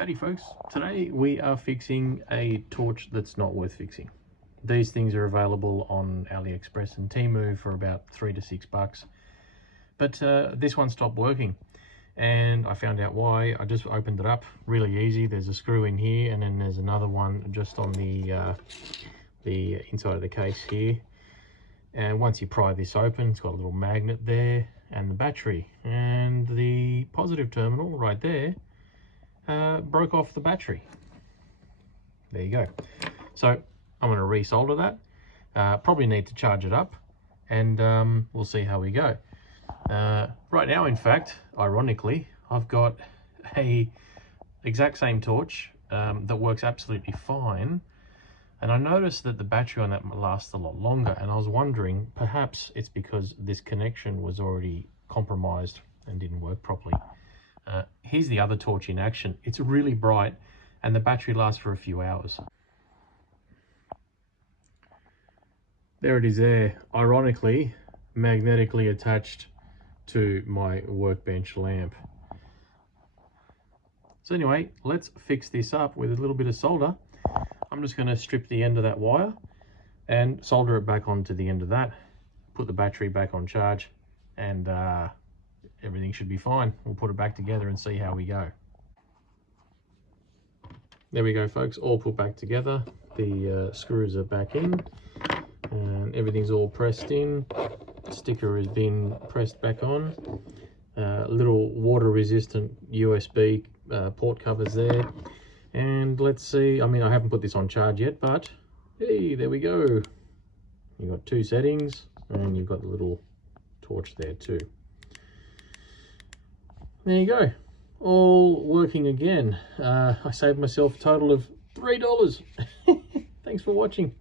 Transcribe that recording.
Howdy folks, today we are fixing a torch that's not worth fixing. These things are available on AliExpress and Temu for about $3 to $6, but this one stopped working and I found out why. I just opened it up, really easy. There's a screw in here and then there's another one just on the inside of the case here, and once you pry this open, it's got a little magnet there and the battery, and the positive terminal right there broke off the battery. There you go. So I'm going to resolder that. Probably need to charge it up, and we'll see how we go. Right now, in fact, ironically, I've got a exact same torch that works absolutely fine, and I noticed that the battery on that lasts a lot longer, and I was wondering perhaps it's because this connection was already compromised and didn't work properly. Here's the other torch in action. It's really bright and the battery lasts for a few hours. There it is there, ironically magnetically attached to my workbench lamp. So anyway, let's fix this up with a little bit of solder. I'm just going to strip the end of that wire and solder it back onto the end of that, put the battery back on charge, and everything should be fine. We'll put it back together and see how we go. There we go folks, all put back together. The screws are back in and everything's all pressed in. The sticker has been pressed back on. Little water resistant USB port covers there. And let's see, I mean, I haven't put this on charge yet, but hey, there we go. You've got two settings and you've got the little torch there too. There you go, all working again. I saved myself a total of $3. Thanks for watching.